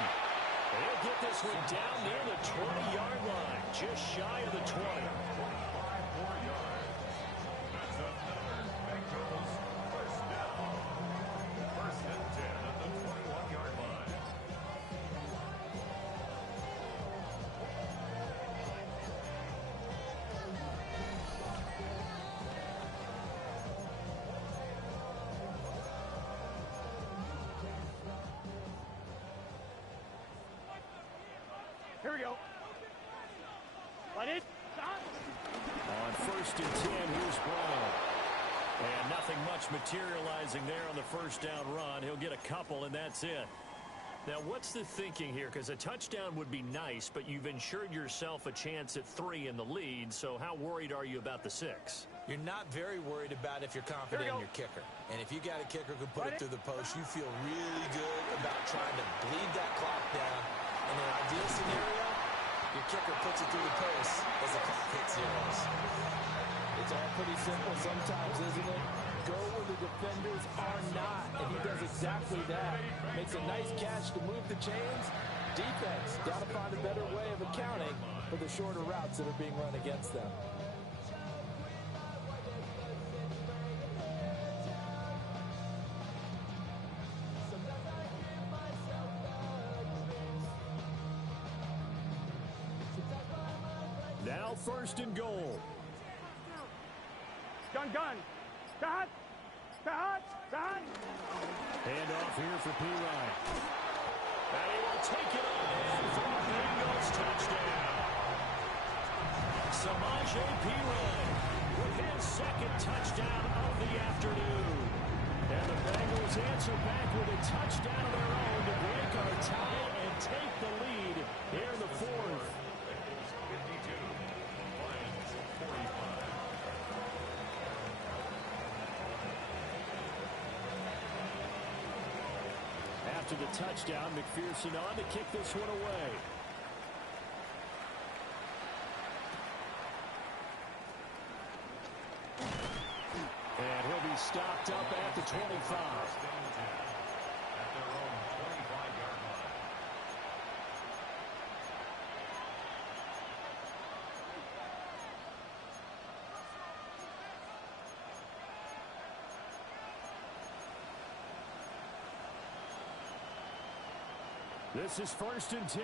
They'll get this one down near the 20-yard line, just shy of the 20. 5 more yards. That's another Bengals first down. First and 10 at the 21-yard line. Here we go. On first and 10, here's Brown. And nothing much materializing there on the first down run. He'll get a couple, and that's it. Now, what's the thinking here? Because a touchdown would be nice, but you've ensured yourself a chance at 3 in the lead, so how worried are you about the 6? You're not very worried about if you're confident in your kicker. And if you got a kicker who can put it through the post, you feel really good about trying to bleed that clock down. In an ideal scenario, your kicker puts it through the post as the clock hits zeros. It's all pretty simple sometimes, isn't it? Go where the defenders are not, and he does exactly that. Makes a nice catch to move the chains. Defense, got to find a better way of accounting for the shorter routes that are being run against them. Now first and goal. Gun. Hand off here for P-Ryan. And he will take it on for a Bengals touchdown. Samaje P-Ryan with his second touchdown of the afternoon. And the Bengals answer back with a touchdown of their own to break our tie and take the lead here in the fourth. Bengals 52. Lions 45. After the touchdown, McPherson on to kick this one away. And he'll be stopped up at the 25. At their own 25-yard line. This is first and 10.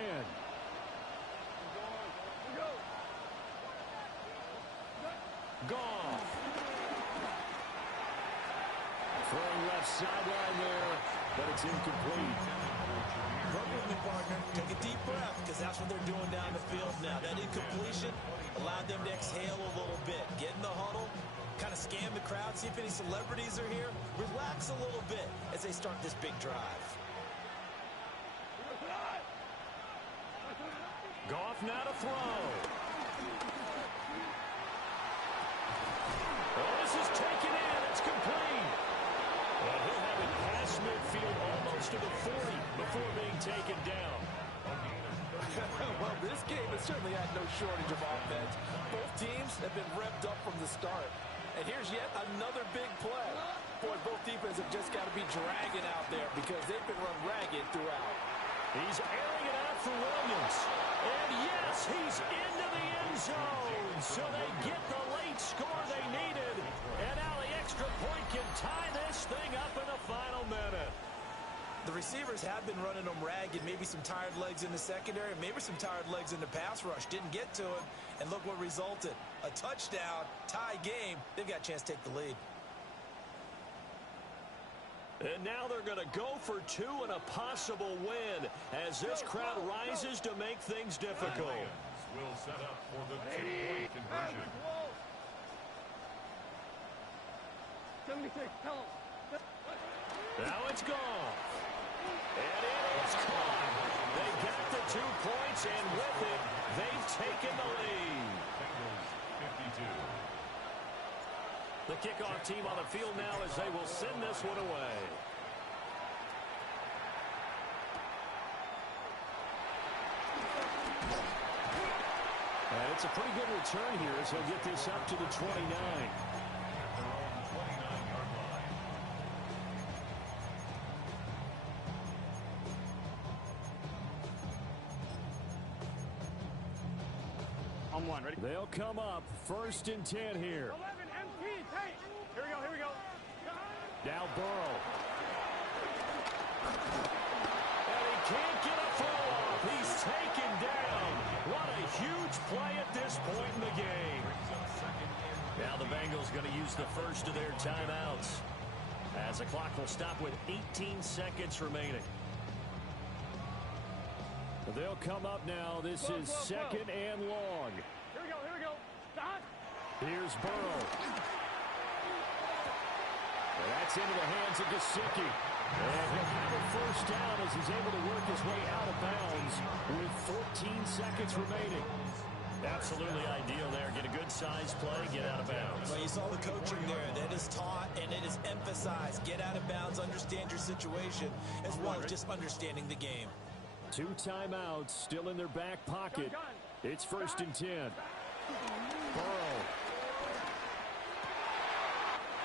Goff. Throwing left sideline there, but it's incomplete. Work with me, partner. Take a deep breath, because that's what they're doing down the field now. That incompletion allowed them to exhale a little bit. Get in the huddle, kind of scan the crowd, see if any celebrities are here. Relax a little bit as they start this big drive. Goff now to throw. Oh, this is taken in. It's complete. And he'll have it past midfield almost to the 40 before being taken down. Well, this game has certainly had no shortage of offense. Both teams have been revved up from the start. And here's yet another big play. Boy, both defenses have just got to be dragging out there because they've been run ragged throughout. He's airing it out for Williams. And yes, he's into the end zone. So they get the late score they needed. And now the extra point can tie this thing up in the final minute. The receivers have been running them ragged. Maybe some tired legs in the secondary, maybe some tired legs in the pass rush. Didn't get to him. And look what resulted. A touchdown, tie game. They've got a chance to take the lead. And now they're going to go for two and a possible win as this crowd rises to make things difficult. Lions will set up for the two-point conversion. 76, tell him. Now it's gone. And it is caught. They got the 2 points, and with it, they've taken the lead. Bengals 52. The kickoff team on the field now as they will send this one away. And it's a pretty good return here as he'll get this up to the 29. At their own 29-yard line. On one, ready? They'll come up 1st and 10 here. 11, MP, hey. Here we go, here we go. Now Burrow. And he can't get a throw off. He's taken down. What a huge play at this point in the game. Now the Bengals going to use the first of their timeouts as the clock will stop with 18 seconds remaining. They'll come up now. This is 2nd and long. Here we go, here we go. Stop. Here's Burrow. And that's into the hands of Gesicki. And he'll have a first down as he's able to work his way out of bounds with 14 seconds remaining. Absolutely ideal there. Get a good size play, get out of bounds. Well, you saw the coaching there. That is taught and it is emphasized. Get out of bounds, understand your situation, as well as just understanding the game. 2 timeouts still in their back pocket. It's 1st and 10. Burrow.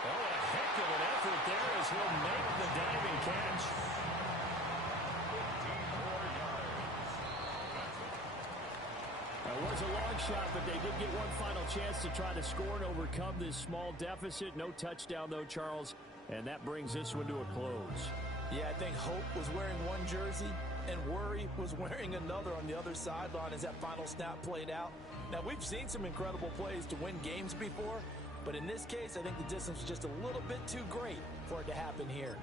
Oh, a heck of an effort there as he'll make the diving catch. 54 yards. It was a long shot, but they did get one final chance to try to score and overcome this small deficit. No touchdown, though, Charles, and that brings this one to a close. Yeah, I think Hope was wearing one jersey and Worry was wearing another on the other sideline as that final snap played out. Now, we've seen some incredible plays to win games before, but in this case, I think the distance was just a little bit too great for it to happen here.